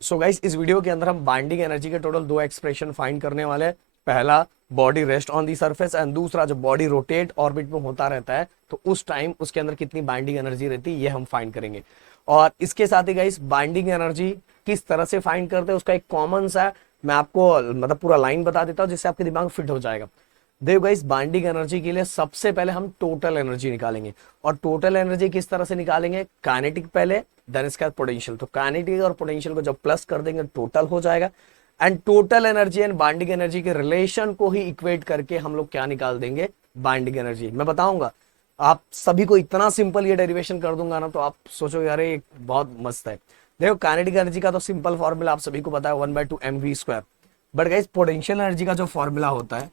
So guys, इस video के अंदर हम बाइंडिंग एनर्जी के टोटल दो एक्सप्रेशन फाइंड करने वाले हैं। पहला, body rest on the surface, and दूसरा, जब बॉडी रोटेट ऑर्बिट में होता रहता है तो उस टाइम उसके अंदर कितनी बाइंडिंग एनर्जी रहती है, ये हम फाइंड करेंगे। और इसके साथ ही गाइस, बाइंडिंग एनर्जी किस तरह से फाइंड करते हैं उसका एक कॉमन सा मैं आपको मतलब पूरा लाइन बता देता हूँ जिससे आपके दिमाग में फिट हो जाएगा। देखो गाइस, बाइंडिंग एनर्जी के लिए सबसे पहले हम टोटल एनर्जी निकालेंगे। और टोटल एनर्जी किस तरह से निकालेंगे? काइनेटिक पहले, देन इसके बाद पोटेंशियल। तो काइनेटिक और पोटेंशियल को जब प्लस कर देंगे टोटल हो जाएगा। And total energy and binding energy के रिलेशन को ही इक्वेट करके हम लोग क्या निकाल देंगे? Binding energy. मैं बताऊंगा आप सभी को, इतना सिंपल ये डेरिवेशन कर दूंगा ना तो आप सोचोगे अरे बहुत मस्त है। देखो, काइनेटिक एनर्जी का तो सिंपल फॉर्मूला आप सभी को पता है, 1/2 mv²। But guys, potential energy का जो फॉर्मूला होता है,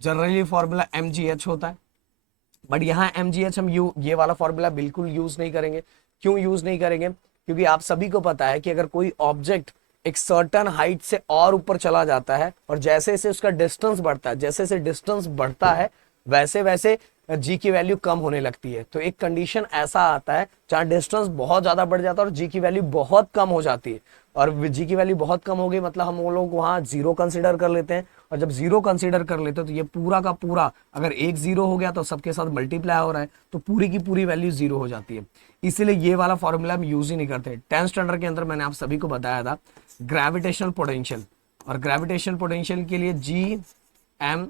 जनरली फॉर्मूला mgh होता है। बट यहाँ mgh हम ये वाला फॉर्मूला बिल्कुल यूज नहीं करेंगे। क्यों यूज नहीं करेंगे? क्योंकि आप सभी को पता है कि अगर कोई ऑब्जेक्ट एक सर्टन हाइट से और ऊपर चला जाता है और जैसे जैसे उसका डिस्टेंस बढ़ता है, जैसे जैसे डिस्टेंस बढ़ता है वैसे वैसे जी की वैल्यू कम होने लगती है। तो एक कंडीशन ऐसा आता है जहाँ डिस्टेंस बहुत ज्यादा बढ़ जाता है और जी की वैल्यू बहुत कम हो जाती है। और जी की वैल्यू बहुत कम हो गई मतलब हम वो लोग वहां जीरो कंसिडर कर लेते हैं। और जब जीरो कंसीडर कर लेते हो तो ये पूरा का पूरा, अगर एक जीरो हो गया तो सबके साथ मल्टीप्लाई हो रहा है तो पूरी की पूरी वैल्यू जीरो हो जाती है। इसीलिए ये वाला फॉर्मूला हम यूज ही नहीं करते। 10th स्टैंडर्ड के अंदर मैंने आप सभी को बताया था ग्रेविटेशनल पोटेंशियल। और ग्रेविटेशनल पोटेंशियल के लिए जी एम,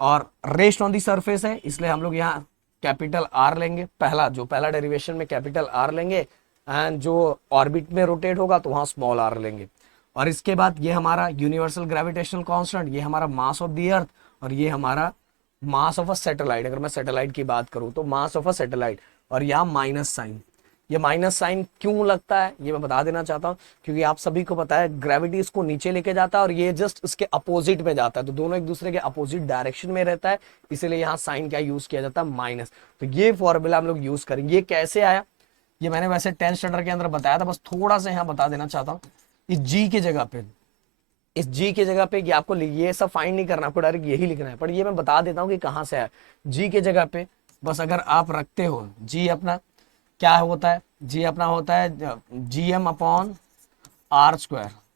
और रेस्ट ऑन दी सरफेस है इसलिए हम लोग यहाँ कैपिटल आर लेंगे। पहला डेरिवेशन में कैपिटल आर लेंगे, एंड जो ऑर्बिट में रोटेट होगा तो वहां स्मॉल आर लेंगे। और इसके बाद ये हमारा यूनिवर्सल ग्रेविटेशनल कांस्टेंट, ये हमारा मास ऑफ द अर्थ, और ये हमारा मास ऑफ अ सैटेलाइट। अगर मैं सैटेलाइट की बात करूं तो मास ऑफ अ सैटेलाइट। और यहाँ माइनस साइन। ये माइनस साइन क्यों लगता है ये मैं बता देना चाहता हूँ, क्योंकि आप सभी को पता है ग्रेविटी इसको नीचे लेके जाता है और ये जस्ट इसके अपोजिट में जाता है, तो दोनों एक दूसरे के अपोजिट डायरेक्शन में रहता है। इसीलिए यहाँ साइन क्या यूज किया जाता है? माइनस। तो ये फॉर्मूला हम लोग यूज करेंगे। ये कैसे आया ये मैंने वैसे 10th स्टैंडर्ड के अंदर बताया था, बस थोड़ा सा यहाँ बता देना चाहता हूँ। इस जी की जगह पे, इस जी की जगह पे, ये आपको ये सब फाइंड नहीं करना, आपको डायरेक्ट यही लिखना है। पर ये मैं बता देता हूँ कि कहाँ से आया। जी की जगह पे बस अगर आप रखते हो जी अपना क्या होता है, जी अपना होता है GM/R²।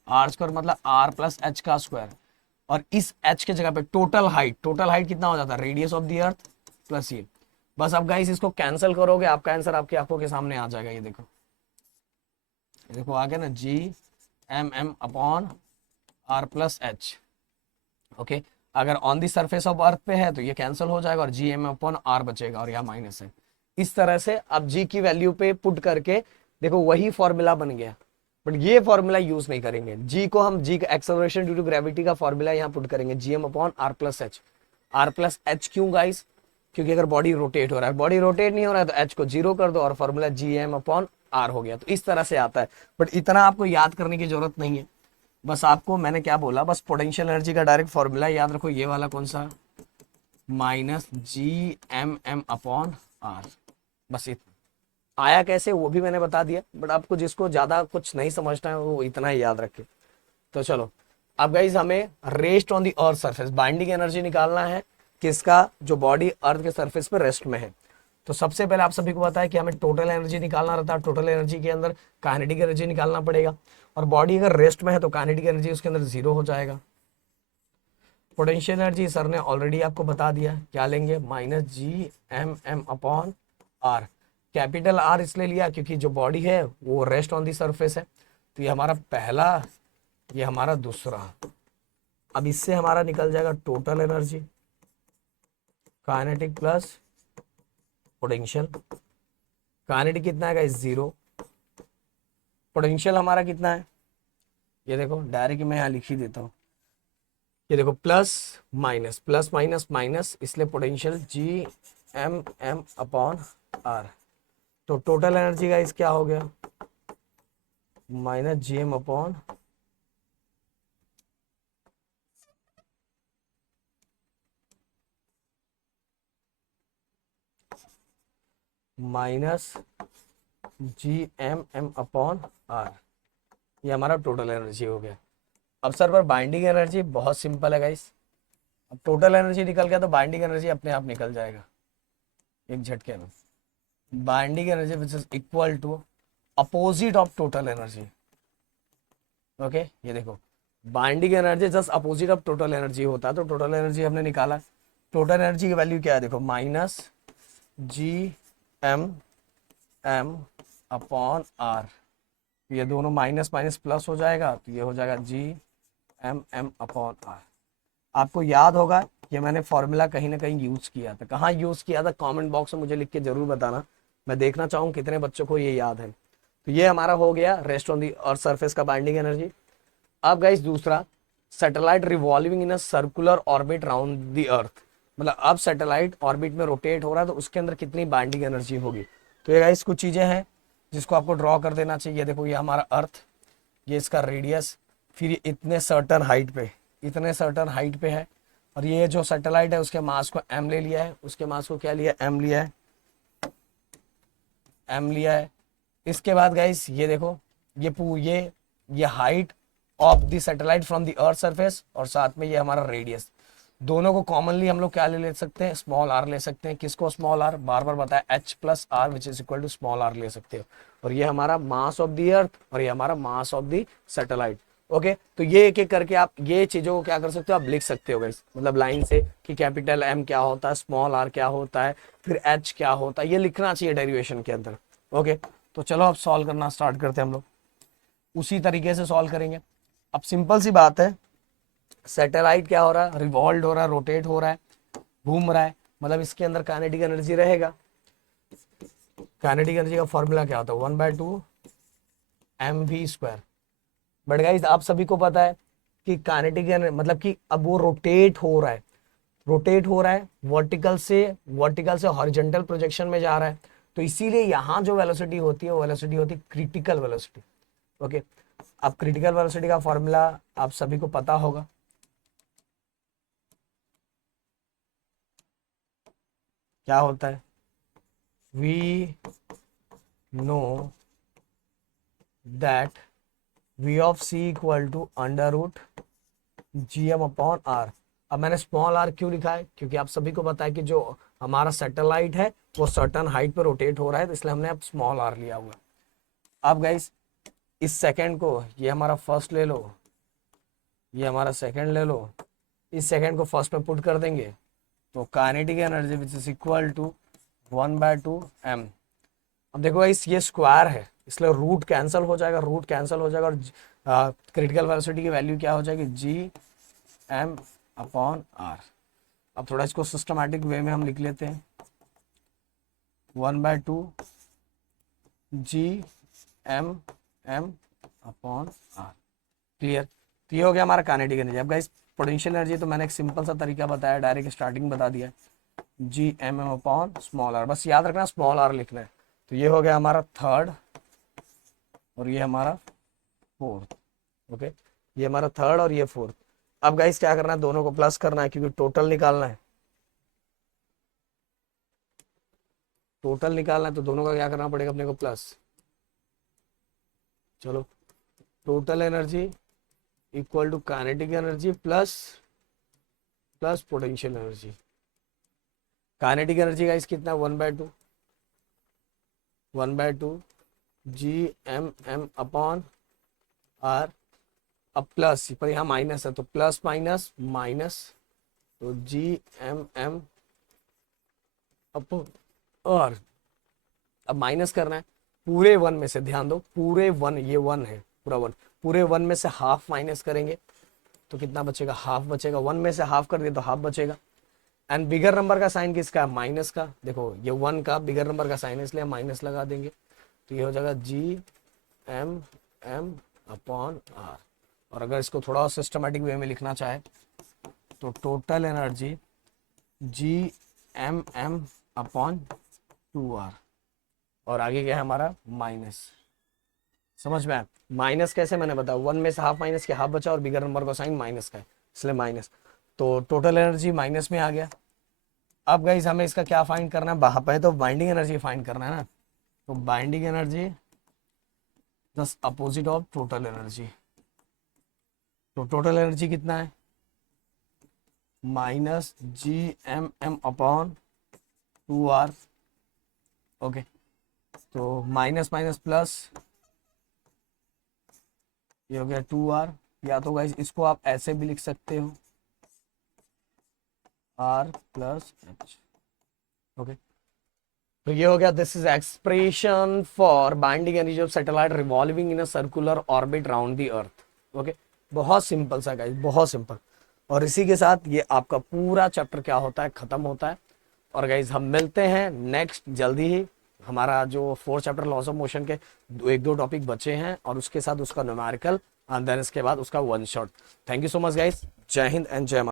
R² मतलब R+H का स्क्वायर। और इस H के जगह पे टोटल हाइट कितना हो जाता है? Radius of the earth plus ये। बस अब गाइस इसको कैंसिल करोगे, आपका आंसर आपकी आंखों के सामने आ जाएगा। ये देखो आ गया ना, GMM/R+H। ओके, अगर on the surface of earth पे है तो ये कैंसिल हो जाएगा और GM/R बचेगा और यहाँ माइनस है। इस तरह से अब जी की वैल्यू पे पुट करके देखो वही फॉर्मूला बन गया। बट ये फॉर्मूला यूज नहीं करेंगे। जी को हम जी का एक्सेलरेशन ड्यू टू ग्रेविटी का फॉर्मूला यहाँ पुट करेंगे, GM/R+H। R+H क्यों गाइस? क्योंकि अगर बॉडी रोटेट हो रहा है, बॉडी रोटेट नहीं हो रहा है तो H को जीरो कर दो और फॉर्मूला GM/R हो गया। तो इस तरह से आता है। बट इतना आपको याद करने की जरूरत नहीं है। बस आपको मैंने क्या बोला, बस पोटेंशियल एनर्जी का डायरेक्ट फॉर्मूला याद रखो। ये वाला कौन सा? -GMM/R। बस इतना आया कैसे वो भी मैंने बता दिया। बट आपको जिसको ज्यादा कुछ नहीं समझना है वो इतना ही याद रखे। तो चलो, अब गाइज हमें rest on the earth surface binding energy निकालना है। किसका? जो बॉडी अर्थ के सरफेस पे रेस्ट में है। तो सबसे पहले आप सभी को पता है कि हमें टोटल एनर्जी निकालना रहता है। टोटल एनर्जी के अंदर काइनेटिक एनर्जी निकालना पड़ेगा। और बॉडी अगर रेस्ट में है तो काइनेटिक एनर्जी उसके अंदर जीरो हो जाएगा। पोटेंशियल एनर्जी सर ने ऑलरेडी आपको बता दिया, क्या लेंगे? -GMM/R। कैपिटल आर इसलिए लिया क्योंकि जो बॉडी है वो रेस्ट ऑन दी सरफेस है। तो ये हमारा पहला, ये हमारा दूसरा। अब इससे हमारा निकल जाएगा total energy, kinetic plus potential. Kinetic कितना है गाइस? जीरो। पोटेंशियल हमारा कितना है? ये देखो डायरेक्ट मैं यहाँ लिख ही देता हूँ। ये देखो प्लस माइनस इसलिए पोटेंशियल GMM/R। तो टोटल एनर्जी का इस क्या हो गया? -GM/ -GMM/R। ये हमारा टोटल एनर्जी हो गया। अब सर पर बाइंडिंग एनर्जी बहुत सिंपल है गाइस। अब टोटल एनर्जी निकल गया तो बाइंडिंग एनर्जी अपने आप निकल जाएगा एक झटके में। Binding energy which is equal to opposite of total energy. Okay ये देखो, binding energy just opposite of total energy होता है, तो टोटल एनर्जी हमने निकाला। टोटल एनर्जी की वैल्यू क्या है, देखो minus G M M upon R, ये दोनों माइनस माइनस प्लस हो जाएगा, तो ये हो जाएगा G M M upon R. आपको याद होगा ये मैंने फॉर्मूला कहीं ना कहीं यूज किया था, कहाँ यूज किया था कमेंट बॉक्स में मुझे लिख के जरूर बताना, मैं देखना चाहूँ कितने बच्चों को ये याद है। तो ये हमारा हो गया rest on the earth surface का बाइंडिंग एनर्जी। अब गाइस दूसरा, satellite revolving in a circular orbit round the earth, मतलब अब सैटेलाइट ऑर्बिट में रोटेट हो रहा है तो उसके अंदर कितनी बाइंडिंग एनर्जी होगी। तो ये गाइस कुछ चीजें हैं जिसको आपको ड्रॉ कर देना चाहिए। देखो ये हमारा अर्थ, ये इसका रेडियस, फिर ये इतने सर्टन हाइट पे, इतने सर्टन हाइट पे है, और ये जो सैटेलाइट है उसके मास को एम ले लिया है, उसके मास को क्या लिया, एम लिया है, एम लिया है। इसके बाद गाइस ये देखो, ये height of the satellite from the earth surface, और साथ में ये हमारा रेडियस, दोनों को कॉमनली हम लोग क्या ले सकते हैं, स्मॉल आर ले सकते हैं। किसको स्मॉल आर, बार बार बताया h plus R which is equal to small r ले सकते हो। और ये हमारा मास ऑफ द अर्थ और ये हमारा mass of the satellite. Okay, तो ये एक एक करके आप ये चीजों को क्या कर सकते हो, आप लिख सकते हो गाइस, मतलब लाइन से कि कैपिटल एम क्या होता है, स्मॉल आर क्या होता है, फिर एच क्या होता है, ये लिखना चाहिए डेरिवेशन के अंदर। ओके, तो चलो अब सॉल्व करना स्टार्ट करते हैं हम लोग, उसी तरीके से सॉल्व करेंगे। अब सिंपल सी बात है, सैटेलाइट क्या हो रहा है, रिवॉल्व हो रहा है, रोटेट हो रहा है, घूम रहा है, मतलब इसके अंदर काइनेटिक एनर्जी रहेगा। काइनेटिक एनर्जी का फॉर्मूला क्या होता है, 1/2 mv²। बट गाइस आप सभी को पता है कि काइनेटिक मतलब कि अब वो रोटेट हो रहा है, रोटेट हो रहा है, वर्टिकल से हॉरिजॉन्टल प्रोजेक्शन में जा रहा है, तो इसीलिए यहाँ जो वेलोसिटी होती है वो वेलोसिटी होती है क्रिटिकल वेलोसिटी। ओके, अब क्रिटिकल वेलोसिटी का फॉर्मूला आप सभी को पता होगा, क्या होता है, we know that v of c equal to under root G M upon R. अब मैंने स्मॉल आर क्यों लिखा है, क्योंकि आप सभी को पता है कि जो हमारा सैटेलाइट है वो सर्टन हाइट पर रोटेट हो रहा है, तो इसलिए हमने अब स्मॉल आर लिया हुआ। अब गाइस इस सेकंड को, ये हमारा फर्स्ट ले लो, ये हमारा सेकंड ले लो, इस सेकंड को फर्स्ट में पुट कर देंगे, तो kinetic energy which is equal to 1/2 m। अब देखो गाइस ये स्क्वायर है इसलिए रूट कैंसिल हो जाएगा, रूट कैंसिल हो जाएगा, और क्रिटिकल वेलोसिटी की वैल्यू क्या हो जाएगी, जी एम अपॉन आर। अब थोड़ा इसको सिस्टमैटिक वे में हम लिख लेते हैं, 1/2 G M upon R. Clear, तो ये हो गया हमारा काइनेटिक एनर्जी। अब गाइस पोटेंशियल एनर्जी तो मैंने एक सिंपल सा तरीका बताया, डायरेक्ट स्टार्टिंग बता दिया, G M M upon small r, बस याद रखना स्मॉल आर लिखना है। तो ये हो गया हमारा थर्ड और ये हमारा फोर्थ। ओके, ये हमारा थर्ड और ये फोर्थ। अब गाइस क्या करना है, दोनों को प्लस करना है क्योंकि टोटल निकालना है, टोटल निकालना है तो दोनों का क्या करना पड़ेगा अपने को, प्लस। चलो, total energy equal to kinetic energy plus plus potential energy. Kinetic energy guys कितना, 1/2 G M M upon R. अब प्लस पर यहाँ माइनस है तो प्लस माइनस माइनस, तो G M M upon R. अब माइनस करना है पूरे वन में से, ध्यान दो पूरे वन, ये वन है पूरा वन, पूरे वन में से हाफ माइनस करेंगे तो कितना बचेगा, हाफ बचेगा, वन में से हाफ कर दिया तो हाफ बचेगा। एंड बिगर नंबर का साइन किसका है, माइनस का, देखो ये वन का बिगर नंबर का साइन है इसलिए माइनस लगा देंगे, तो ये हो जाएगा G M M upon R. और अगर इसको थोड़ा सिस्टमेटिक वे में लिखना चाहे तो total energy G M M upon 2r, और आगे क्या है हमारा माइनस। समझ में आया, माइनस कैसे मैंने बताया, वन में से हाफ माइनस के हाफ बचा और बिगर नंबर का साइन माइनस का है इसलिए माइनस, तो टोटल एनर्जी माइनस में आ गया। अब गाइस हमें इसका क्या फाइंड करना है, पहले तो बाइंडिंग एनर्जी फाइंड करना है ना, तो binding energy just opposite of total energy, तो टोटल एनर्जी कितना है, minus G M M upon 2r। Okay, तो माइनस माइनस प्लस, ये हो गया 2r, या तो गाइस इसको आप ऐसे भी लिख सकते हो r+h। ओके, तो ये हो गया, this is expression for binding energy of satellite revolving in a circular orbit round the earth. Okay, बहुत सिंपल सा गाइस, बहुत सिंपल। और इसी के साथ ये आपका पूरा चैप्टर क्या होता है, खत्म होता है। और गाइज हम मिलते हैं नेक्स्ट जल्दी ही। हमारा जो 4th chapter loss of motion के एक दो टॉपिक बचे हैं, और उसके साथ उसका न्यूमेरिकल, एंड देन इसके बाद उसका one shot. Thank you so much guys, जय हिंद एंड जय